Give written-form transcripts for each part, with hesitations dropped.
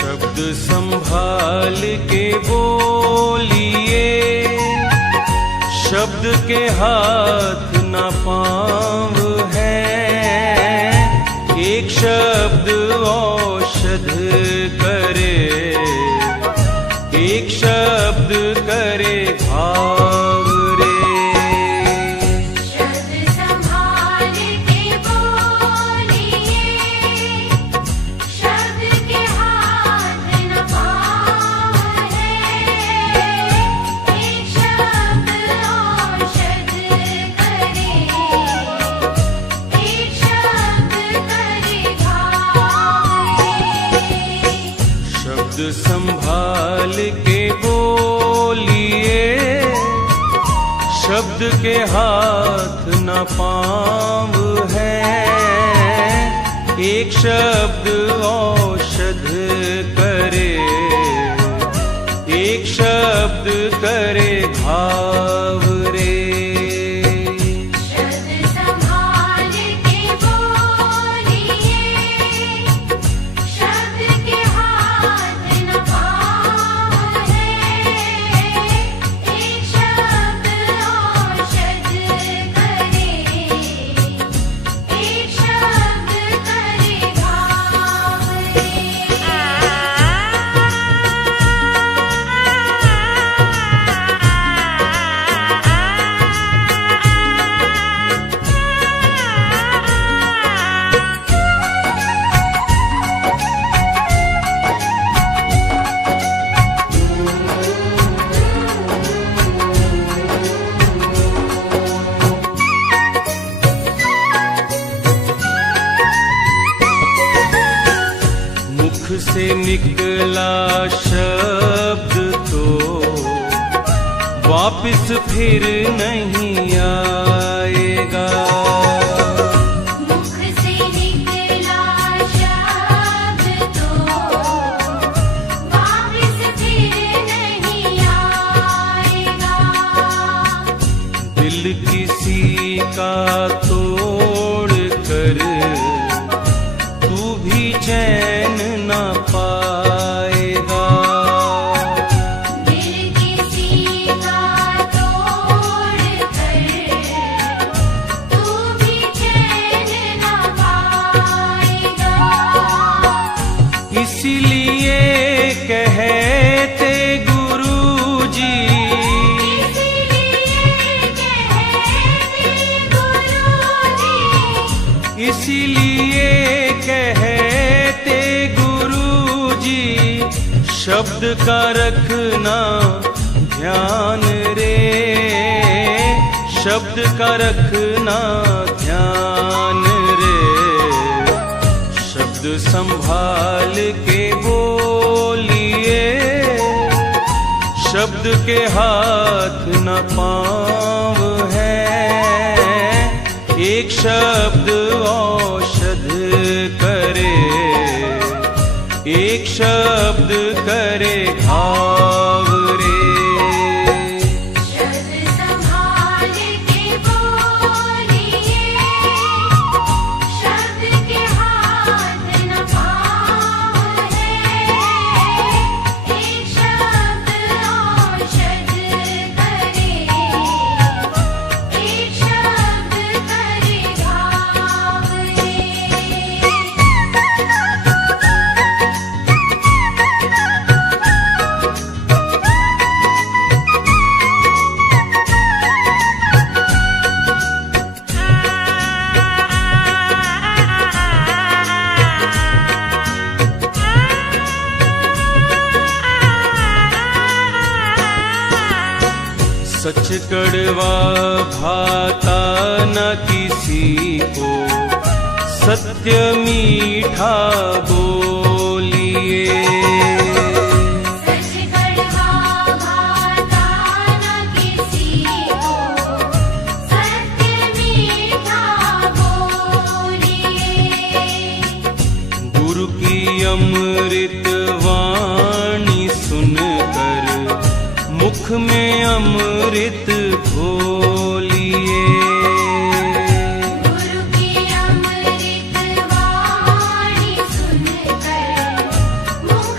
शब्द संभाल के बोलिए, शब्द के हाथ न पाँव है। एक शब्द औषध करे, एक शब्द करे घाव रे। संभाल के बोलिए, शब्द के हाथ न पाँव है। एक शब्द औषध करे, एक शब्द करे घाव रे। से निकला शब्द तो वापिस फिर नहीं आएगा। मुख से निकला शब्द तो वापिस फिर नहीं आएगा। दिल किसी का तोड़ कर तू भी चैन न पाएगा। दिल किसी का तोड़ कर तू भी चैन न पाएगा। इसीलिए कहते गुरुजी, इसीलिए कहते गुरुजी, शब्द का रखना ध्यान रे। शब्द का रखना ध्यान रे। शब्द संभाल के बोलिए, शब्द के हाथ न पाँव है। एक शब्द औषध करे, एक शब्द करे घाव रे। शब्द संभाल के बोलिए, शब्द के हाथ न पाँव है। एक शब्द औषध करे, एक शब्द करे घाव रे। सच कड़वा भाता न किसी को, सत्य मीठा बोलिए। सच कड़वा भाता न किसी को, सत्य मीठा बोलिए। गुरु की अमृत वाणी सुनकर मुख में अमृत घोलिए। गुरु की अमृत वाणी सुनकर मुख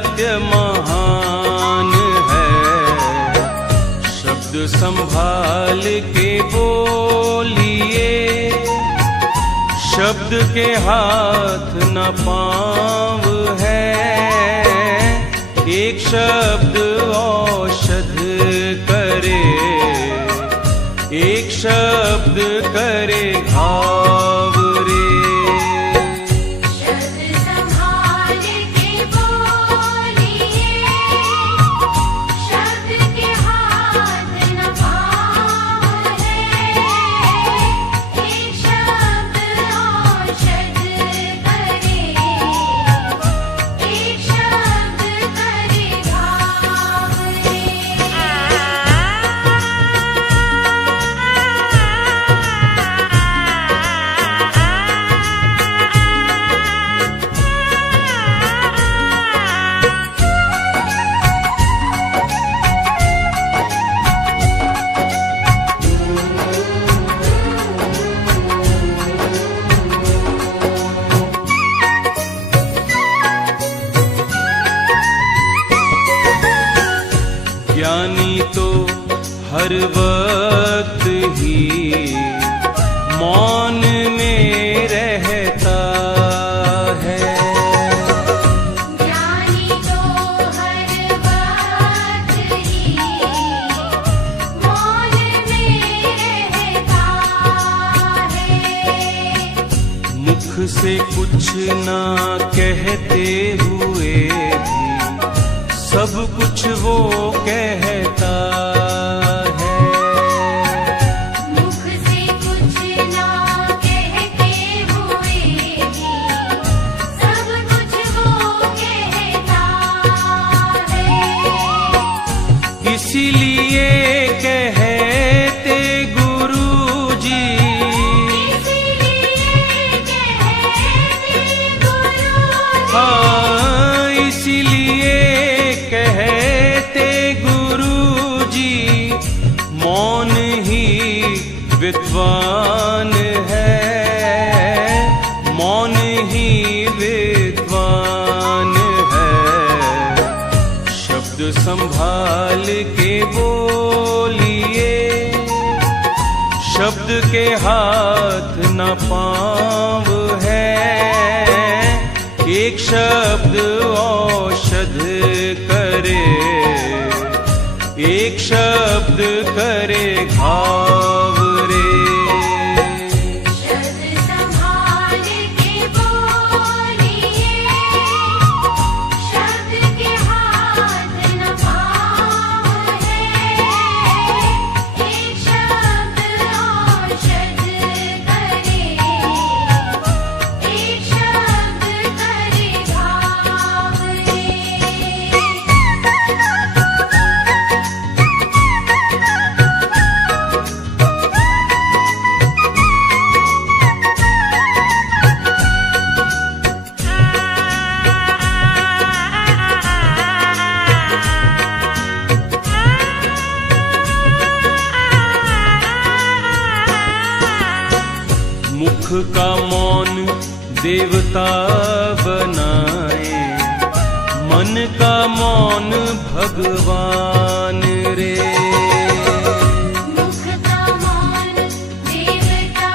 सत्य महान है। शब्द संभाल के बोलिए, शब्द के हाथ न पाँव है। एक शब्द औषध करे, एक शब्द करे घाव रे। शब्द संभाल के बोलिए, शब्द के हाथ न पाँव है। एक शब्द औषध करे, एक शब्द करे घाव रे। ज्ञानी तो हर वक्त ही मौन में रहता है। ज्ञानी तो हर वक्त ही मौन में रहता है। मुख से कुछ ना कहते हुए भी सब कुछ वो कहता है। मुख से कुछ ना कहते हुए भी सब कुछ वो कहता है। इसीलिए कहते गुरुजी, इसीलिए कहते गुरुजी, हाँ इसीलिए कहते गुरुजी, मौन ही विद्वान है। मौन ही विद्वान है। शब्द संभाल के बोलिए, शब्द के हाथ न पाँव है। एक शब्द औषध करे, एक शब्द करे घाव रे। शब्द संभाल के बोलिए, शब्द के हाथ न पाँव है। एक शब्द औषध करे, एक शब्द करे घाव रे। मुख का मौन देवता बनाए, मन का मौन भगवान रे। मुख का मौन देवता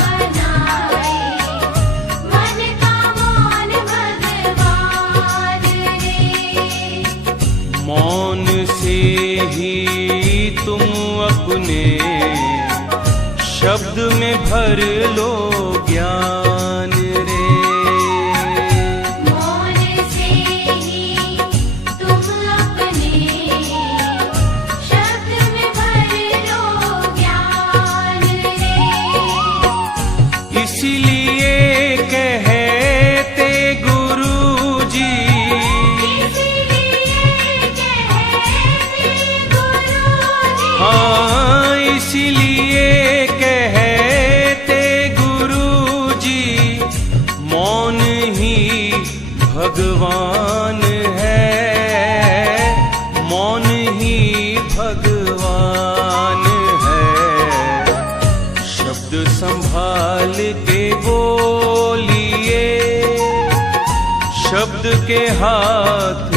बनाए, मन का मौन भगवान रे। मौन से ही तुम अपने शब्द में भर लो ज्ञान रे। मौन से ही तुम अपने शब्द में भर लो ज्ञान रे। इसीलिए कहते गुरुजी, इसीलिए कहते गुरुजी, हाँ इसीलिए कहते गुरुजी, मौन ही भगवान है। मौन ही भगवान है। शब्द संभाल के बोलिए, शब्द के हाथ